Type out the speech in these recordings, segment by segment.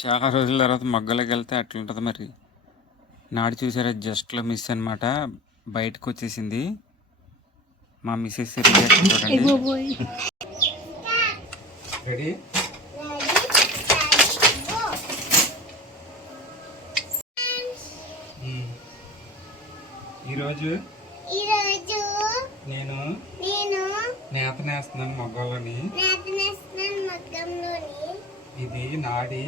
చాలా రోజుల తర్వాత మగ్గలోకి వెళ్తే అట్లుంటుంది మరి. నాడి చూసారా, జస్ట్లో మిస్ అనమాట. బయటకు వచ్చేసింది. మా మిస్సెస్ రియాక్షన్ చూడండి. రెడీ. ఈరోజు నేను నేత నేస్తున్నాను మగ్గంలోని. ఇది నాడి,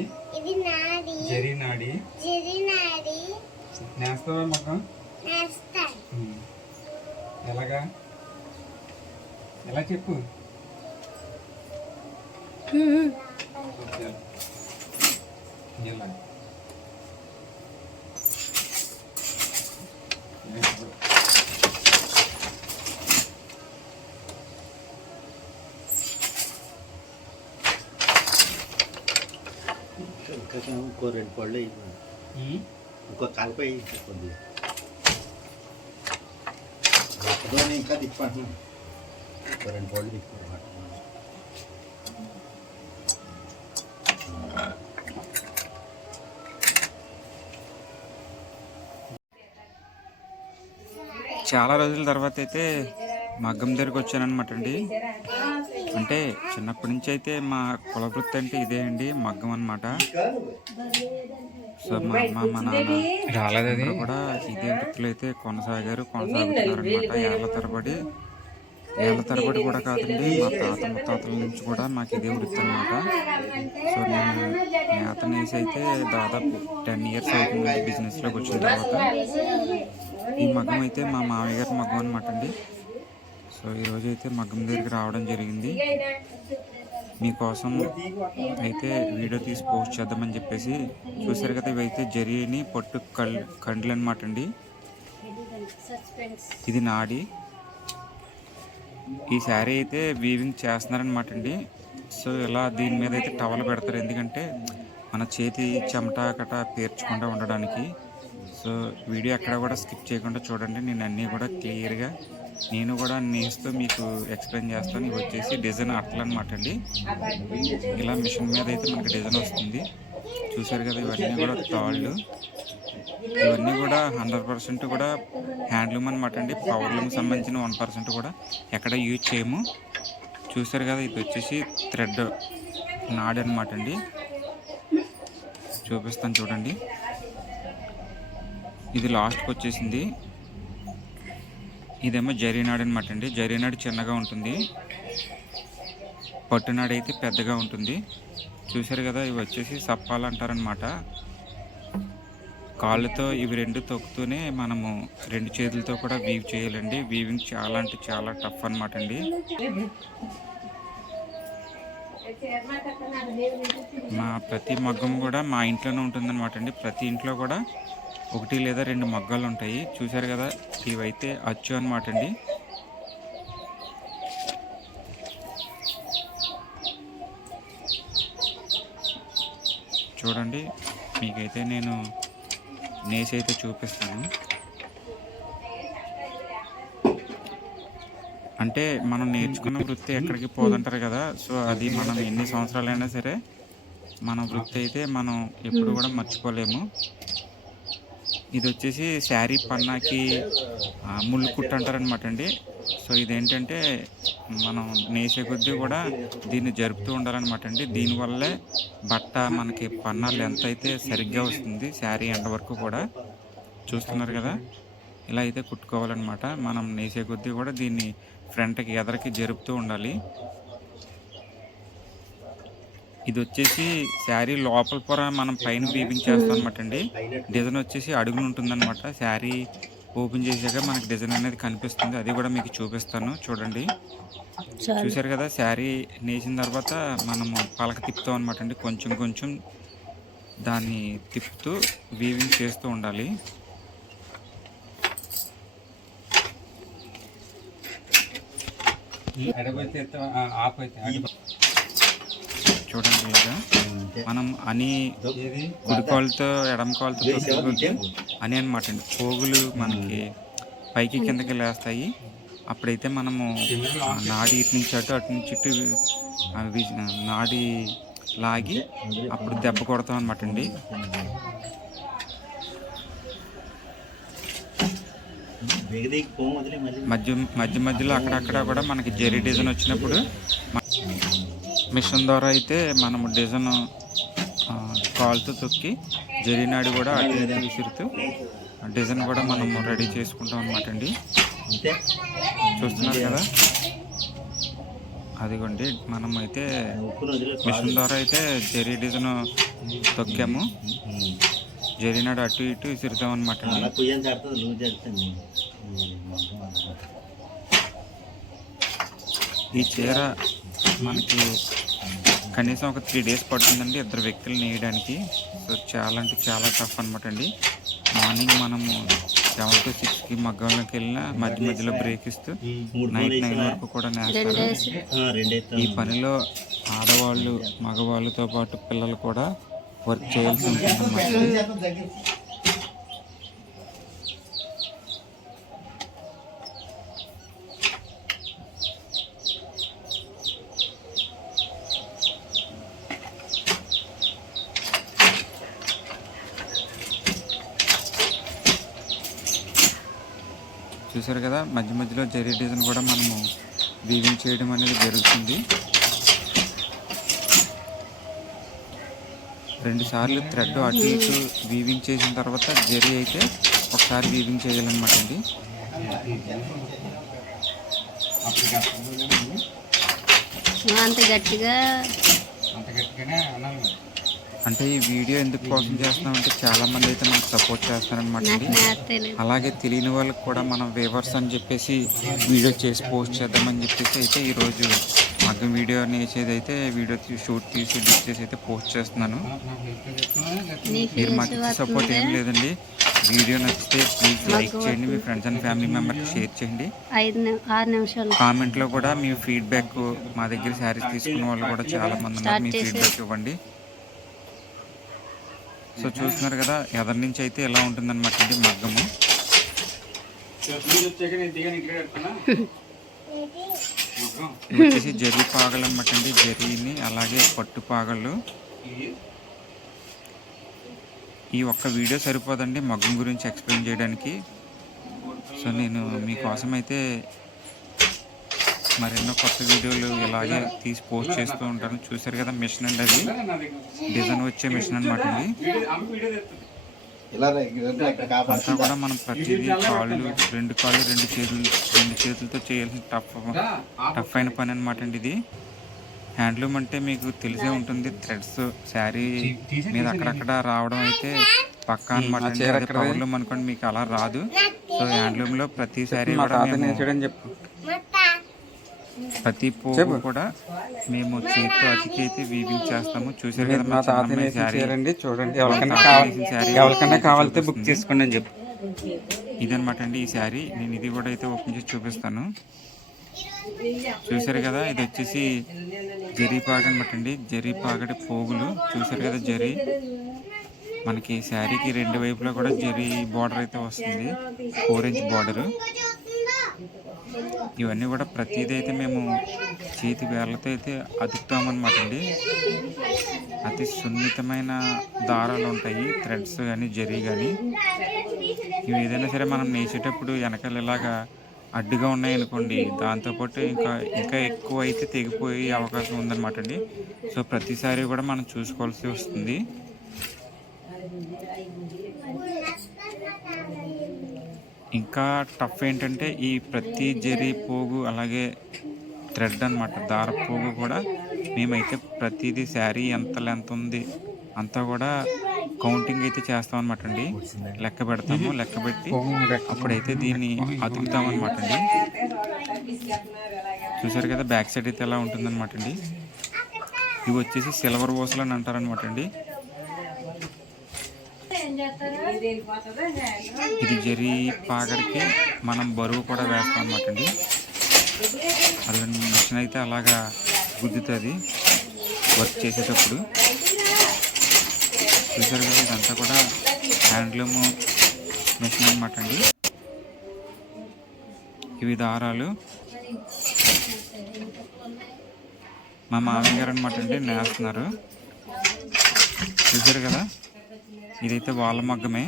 జరీ నాడి. నేస్తావా మగ్గం? ఎలాగా? ఎలా చెప్పు. ఇలా ఇంకో 2 పళ్ళు ఇంకో కాలిపోయి కొద్దిగా ఇంకా తిప్పంటున్నాను. ఇంకో 2 పళ్ళు తిప్పుకోమాట. చాలా రోజుల తర్వాత అయితే మగ్గం దగ్గరికి వచ్చానమాట అండి. అంటే చిన్నప్పటి నుంచి అయితే మా కుల వృత్తి అంటే ఇదే అండి, మగ్గం అనమాట. సో మా అమ్మ మా నాన్న కూడా ఇదే వృత్తిలో అయితే కొనసాగుతున్నారనమాట. ఏళ్ళ తరబడి కూడా కాదండి, మా తాత ముత్తాతల నుంచి కూడా మాకు ఇదే వృత్తి అనమాట. సో నేను నేతనేసి అయితే దాదాపు 10 years అవుతుంది బిజినెస్లోకి వచ్చిన తర్వాత. ఈ మగ్గం అయితే మా మామయ్య గారి మగ్గం అనమాట అండి. సో ఈరోజు అయితే మగ్గం దగ్గరికి రావడం జరిగింది. మీకోసం అయితే వీడియో తీసి పోస్ట్ చేద్దామని చెప్పేసి. చూసారు కదా, ఇవైతే జరీని పట్టు కండ్లు అనమాట అండి. ఇది నాడి. ఈ శారీ అయితే వీవింగ్ చేస్తున్నారనమాట అండి. సో ఇలా దీని మీద అయితే టవల్ పెడతారు, ఎందుకంటే మన చేతి చెమట కట పేర్చకుండా ఉండడానికి. సో వీడియో ఎక్కడ కూడా స్కిప్ చేయకుండా చూడండి. నేను అన్నీ కూడా క్లియర్గా నేను కూడా నేస్తూ మీకు ఎక్స్ప్లెయిన్ చేస్తాను. ఇవి వచ్చేసి డిజైన్ అట్లా అనమాట అండి. ఇలా మిషన్ మీద అయితే మనకి డిజైన్ వస్తుంది. చూసారు కదా, ఇవన్నీ కూడా తాళ్ళు. ఇవన్నీ కూడా 100% కూడా హ్యాండ్లూమ్ అనమాట అండి. పవర్లూమ్ సంబంధించిన 1% కూడా ఎక్కడ యూజ్ చేయము. చూసారు కదా, ఇది వచ్చేసి థ్రెడ్ నాడి అనమాట అండి. చూపిస్తాను చూడండి. ఇది లాస్ట్కి వచ్చేసింది. ఇదేమో జరీనాడు అనమాట అండి. జరీనాడు చిన్నగా ఉంటుంది, పట్టునాడు అయితే పెద్దగా ఉంటుంది. చూసారు కదా, ఇవి వచ్చేసి సప్పాలు అంటారనమాట. కాళ్ళతో ఇవి 2 తొక్కుతూనే మనము 2 చేతులతో కూడా వీవ్ చేయాలండి. వీవింగ్ చాలా అంటే చాలా టఫ్ అనమాట అండి. మా ప్రతి మగ్గం కూడా మా ఇంట్లోనే ఉంటుందన్నమాట అండి. ప్రతి ఇంట్లో కూడా 1 లేదా 2 మగ్గాలు ఉంటాయి. చూసారు కదా, ఇవైతే అచ్చు అనమాట అండి. చూడండి, మీకైతే నేను నేసి అయితే చూపిస్తాను. అంటే మనం నేర్చుకున్న వృత్తి ఎక్కడికి పోదంటారు కదా. సో అది మనం ఎన్ని సంవత్సరాలైనా సరే మన వృత్తి అయితే మనం ఎప్పుడు కూడా మర్చిపోలేము. ఇది వచ్చేసి శారీ పన్నాకి ముళ్ళు కుట్టు అంటారనమాట అండి. సో ఇదేంటంటే మనం నేసే కొద్దీ కూడా దీన్ని జరుపుతూ ఉండాలన్నమాట అండి. దీనివల్లే బట్ట మనకి పన్నా లెంత్ అయితే సరిగ్గా వస్తుంది, శారీ ఎండ వరకు కూడా. చూస్తున్నారు కదా, ఇలా అయితే కుట్టుకోవాలన్నమాట. మనం నేసే కొద్దీ కూడా దీన్ని ఫ్రంట్కి ఎదరికి జరుపుతూ ఉండాలి. ఇది వచ్చేసి శారీ లోపల పొర మనం పైన వీవింగ్ చేస్తాం అనమాట అండి. డిజైన్ వచ్చేసి అడుగును ఉంటుందన్నమాట. శారీ ఓపెన్ చేసాక మనకి డిజైన్ అనేది కనిపిస్తుంది. అది కూడా మీకు చూపిస్తాను చూడండి. చూసారు కదా, శారీ నేసిన తర్వాత మనము పలక తిప్పుతాం అనమాట అండి. కొంచెం కొంచెం దాన్ని తిప్పుతూ వీవింగ్ చేస్తూ ఉండాలి. చూడండి, ఇలాగా మనం అని కుడికాళ్ళతో ఎడమ కాళ్ళతో తొక్కుకుంటే అని అనమాట అండి. పోగులు మనకి పైకి కిందకి లేస్తాయి. అప్పుడైతే మనము నాడి ఇటు నుంచి అటు నుంచి ఇటు నాడి లాగి అప్పుడు దెబ్బ కొడతాం అనమాట అండి. మధ్య మధ్యలో అక్కడక్కడ కూడా మనకి జెరీ డిజైన్ వచ్చినప్పుడు మిషన్ ద్వారా అయితే మనము డిజైన్ కాలుతో తొక్కి జెరీ నాడి కూడా అటు ఇటు విసురుతూ డిజైన్ కూడా మనము రెడీ చేసుకుంటాం అనమాట అండి. చూస్తున్నారు కదా, అదిగోండి మనం అయితే మిషన్ ద్వారా అయితే జెరీ డిజైన్ తొక్కాము, జెరీ నాడు అటు ఇటు విసురుతాం అనమాట అండి. ఈ చీర మనకి కనీసం ఒక 3 days పడుతుందండి 2 వ్యక్తులు నేయడానికి. సో చాలా అంటే చాలా టఫ్ అనమాట అండి. మార్నింగ్ మనము 7 to 6కి మగ్గంలోకి వెళ్ళినా మధ్య మధ్యలో బ్రేక్ ఇస్తూ నైట్ 9 వరకు కూడా నేస్తారు. ఈ పనిలో ఆడవాళ్ళు మగవాళ్ళతో పాటు పిల్లలు కూడా వర్క్ చేయాల్సి ఉంటుందన్నమాట. చూసారు కదా, మధ్య మధ్యలో జెరీ డిజైన్ కూడా మనము వీవింగ్ చేయడం అనేది జరుగుతుంది. 2 సార్లు థ్రెడ్ అటు ఇటు వీవింగ్ చేసిన తర్వాత జెరీ అయితే ఒకసారి వీవింగ్ చేయాలన్నమాట అండి. అంత గట్టిగానే అంటే ఈ వీడియో ఎందుకు కోసం చేస్తున్నామంటే చాలామంది అయితే మనకు సపోర్ట్ చేస్తారనమాట అండి. అలాగే తెలియని వాళ్ళకి కూడా మనం వేవర్స్ అని చెప్పేసి వీడియో చేసి పోస్ట్ చేద్దామని చెప్పేసి అయితే ఈరోజు మగ్గం వీడియో నేసేది అయితే వీడియో షూట్ తీసి ఎడిట్ చేసి అయితే పోస్ట్ చేస్తున్నాను. మీరు మాకు సపోర్ట్ ఏం లేదండి. వీడియో నచ్చితే ప్లీజ్ లైక్ చేయండి, మీ ఫ్రెండ్స్ అండ్ ఫ్యామిలీ మెంబర్కి షేర్ చేయండి. 6 నిమిషాలు కామెంట్లో కూడా మీ ఫీడ్బ్యాక్, మా దగ్గర శారీస్ తీసుకున్న వాళ్ళు కూడా చాలా మంది ఉన్నారు, మీ ఫీడ్బ్యాక్ ఇవ్వండి. సో చూస్తున్నారు కదా, ఎదరి నుంచి అయితే ఎలా ఉంటుందన్నమాట అండి మగ్గము. వచ్చేసి జరీ పాగలు అన్నమాట అండి, జరీని అలాగే పట్టు పాగళ్ళు. ఈ ఒక్క వీడియో సరిపోదండి మగ్గం గురించి ఎక్స్ప్లెయిన్ చేయడానికి. సో నేను మీకోసం అయితే మరెన్నో కొత్త వీడియోలు ఇలాగే తీసి పోస్ట్ చేస్తూ ఉంటాను. చూసారు కదా మిషన్ అండి, అది డిజైన్ వచ్చే మిషన్ అనమాట అండి. అంతా కూడా మనం ప్రతిదీ కాళ్ళు 2 కాళ్ళు 2 చేతులతో చేయాల్సిన టఫ్ అయిన పని అనమాట అండి ఇది. హ్యాండ్లూమ్ అంటే మీకు తెలిసే ఉంటుంది, థ్రెడ్స్ శారీ మీద అక్కడక్కడ రావడం అయితే పక్కా అనమాట అండి. అదే పవర్లూమ్ అనుకోండి మీకు అలా రాదు. సో హ్యాండ్లూమ్లో ప్రతి శారీ కూడా ప్రతి పోగు కూడా మేము చేతితో అతికి అయితే వీవింగ్ చేస్తాము. చూసారు కదా మా తాతయ్య శారీ చూడండి, ఎవరికైనా కావాలంటే బుక్ చేసుకోండి అని చెప్పి. ఇదనమాట అండి ఈ శారీ. నేను ఇది కూడా అయితే ఓపెన్ చేసి చూపిస్తాను. చూసారు కదా, ఇది వచ్చేసి జరీ పాగ అనమాట అండి, జరీ పాగడి పోగులు. చూసారు కదా జరీ మనకి శారీకి 2 వైపులా కూడా జరీ బార్డర్ అయితే వస్తుంది, 4 inch బార్డరు. ఇవన్నీ కూడా ప్రతిదీ అయితే మేము చేతి వేళ్ళతో అయితే అతుకుతామన్నమాట అండి. అతి సున్నితమైన దారాలు ఉంటాయి, థ్రెడ్స్ కానీ జరీ కానీ. ఇవి ఏదైనా సరే మనం నేసేటప్పుడు వెనకాల ఇలాగా అడ్డుగా ఉన్నాయనుకోండి, దాంతోపాటు ఇంకా ఎక్కువ అయితే తెగిపోయే అవకాశం ఉందన్నమాట అండి. సో ప్రతిసారి కూడా మనం చూసుకోవాల్సి వస్తుంది. ఇంకా టఫ్ ఏంటంటే ఈ ప్రతి జరీ పోగు అలాగే థ్రెడ్ అనమాట, దార పోగు కూడా మేమైతే ప్రతిదీ శారీ ఎంత లెంత్ ఉంది అంతా కూడా కౌంటింగ్ అయితే చేస్తాం అనమాట అండి. లెక్క పెడతాము, లెక్క పెట్టి అప్పుడైతే దీన్ని అతుకుతాం అనమాట అండి. చూసారు కదా బ్యాక్ సైడ్ అయితే ఎలా ఉంటుందన్నమాట అండి. ఇవి వచ్చేసి సిల్వర్ ఊసలు అని అంటారనమాట అండి. ఇది జరీ పాగడికి మనం బరువు కూడా వేస్తాం అనమాట అండి. అది మిషన్ అయితే అలాగా గుద్దుతుంది వర్క్ చేసేటప్పుడు. చూసారు కదా ఇదంతా కూడా హ్యాండ్లూమ్ మిషన్ అనమాట అండి. ఇవి దారాలు మా మామయ్య గారు అనమాట అండి నేస్తున్నారు. చూసారు కదా, ఇదైతే వాళ్ళ మగ్గమే.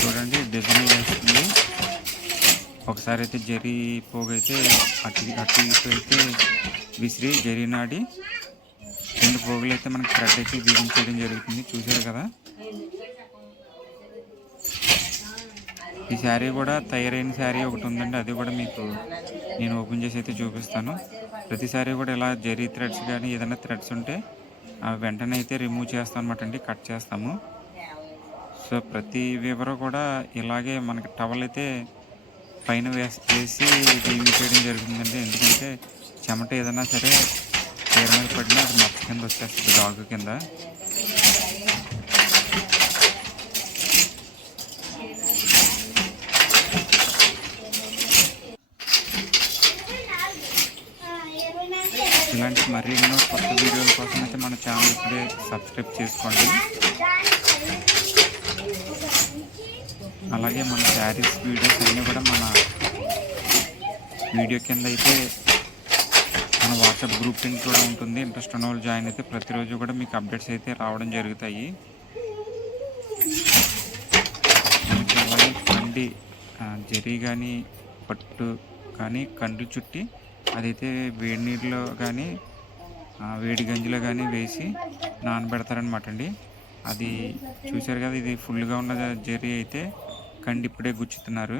చూడండి డిజైన్ వేస్తుంది. ఒకసారి అయితే జరీ పోగైతే అటు అటు ఇటు అయితే విసిరి జరీ నాడి 2 పోగులు అయితే మనకి థ్రెడ్ అయితే వీవింగ్ చేయడం జరుగుతుంది. చూసారు కదా, ఈ శారీ కూడా తయారైన శారీ ఒకటి ఉందండి, అది కూడా మీకు నేను ఓపెన్ చేసి అయితే చూపిస్తాను. ప్రతి శారీ కూడా ఇలా జరీ థ్రెడ్స్ కానీ ఏదైనా థ్రెడ్స్ ఉంటే వెంటనే అయితే రిమూవ్ చేస్తాం అనమాట అండి, కట్ చేస్తాము. సో ప్రతి వివరం కూడా ఇలాగే మనకి టవల్ అయితే పైన వేసి వీవింగ్ చేయడం జరుగుతుందండి. ఎందుకంటే చెమట ఏదైనా సరే చీర మీద పడినా అది మచ్చ కింద వచ్చేస్తుంది, డాగ్ కింద. ఇలాంటి మరెన్నో కొత్త వీడియోల కోసం అయితే మన ఛానల్ ఇప్పుడే సబ్స్క్రైబ్ చేసుకోండి. అలాగే మన శారీస్ వీడియోస్ అన్నీ కూడా మన వీడియో కింద అయితే మన వాట్సాప్ గ్రూప్ లింక్ కూడా ఉంటుంది. ఇంట్రెస్ట్ ఉన్న వాళ్ళు జాయిన్ అయితే ప్రతిరోజు కూడా మీకు అప్డేట్స్ అయితే రావడం జరుగుతాయి. మనకి అలాగే కండి జరీ కానీ పట్టు కానీ కండ్లు చుట్టి అదైతే వేడి నీటిలో కానీ వేడి గంజిలో కానీ వేసి నానబెడతారనమాట అండి. అది చూశారు కదా, ఇది ఫుల్గా ఉన్న జరీ అయితే కండి ఇప్పుడే గుచ్చుతున్నారు.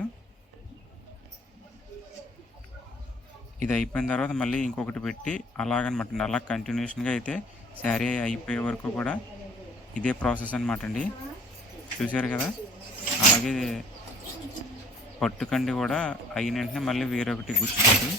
ఇది అయిపోయిన తర్వాత మళ్ళీ ఇంకొకటి పెట్టి అలాగనమాట అండి. అలా కంటిన్యూషన్గా అయితే శారీ అయిపోయే వరకు కూడా ఇదే ప్రాసెస్ అనమాట అండి. చూశారు కదా, అలాగే పట్టుకండి కూడా అయిన వెంటనే మళ్ళీ వేరొకటి గుచ్చుతారు.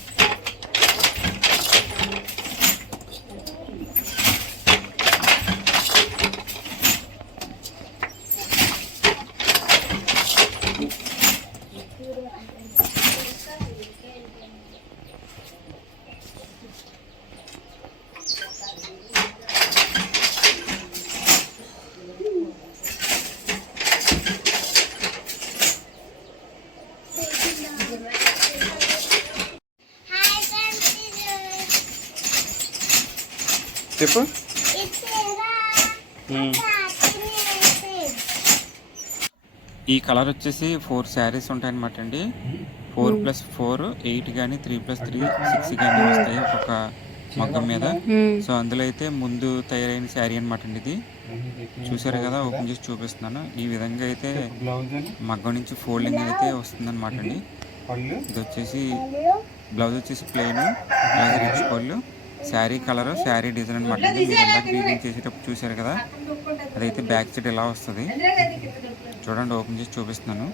చెప్పు. ఈ కలర్ వచ్చేసి 4 శారీస్ ఉంటాయన్నమాట అండి. 4+4 8 కానీ 3+3 6 కానీ వస్తాయి ఒక్కొక్క మగ్గం మీద. సో అందులో అయితే ముందు తయారైన శారీ అనమాట అండి ఇది. చూసారు కదా, ఓపెన్ చేసి చూపిస్తున్నాను. ఈ విధంగా అయితే మగ్గం నుంచి ఫోల్డింగ్ అయితే వస్తుంది అనమాట అండి. ఇది వచ్చేసి బ్లౌజ్ వచ్చేసి ప్లెయిన్, అలాగే రిచ్ పళ్ళు, శారీ కలర్, శారీ డిజైన్ అనమాట అండి. మీరు ఇందాక వీవింగ్ చేసేటప్పుడు చూసారు కదా, అదైతే బ్యాక్ సైడ్ ఇలా వస్తుంది. చూడండి, ఓపెన్ చేసి చూపిస్తున్నాను.